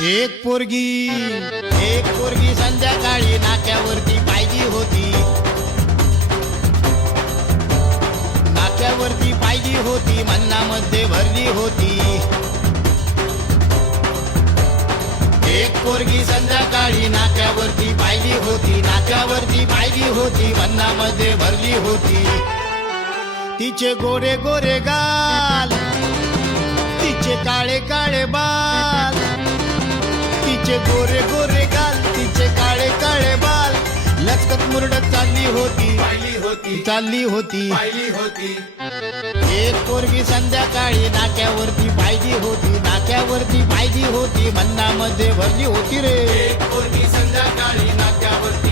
एक पोरगी संध्याकाळी नाक्यावरती पाहिली होती. नाक्यावरती पाहिली होती, मन्नामध्ये भरली होती. एक पोरगी संध्याकाळी नाक्यावरती पाहिली होती. नाक्यावरती पाहिली होती, मन्नामध्ये भरली होती. तिचे गोरे गोरे गाल, तिचे काळे काळे बाल. तिचे गोरे गोरे गाल, तिचे काळे काळे बाल. लचकत मुरडत चालली होती, चालली होती. एक पोरगी संध्याकाळी नाक्यावरती पाहिली होती. नाक्यावरती पाहिली होती, मन्नामध्ये भरली होती रे. एक पोरगी संध्याकाळी नाक्यावरती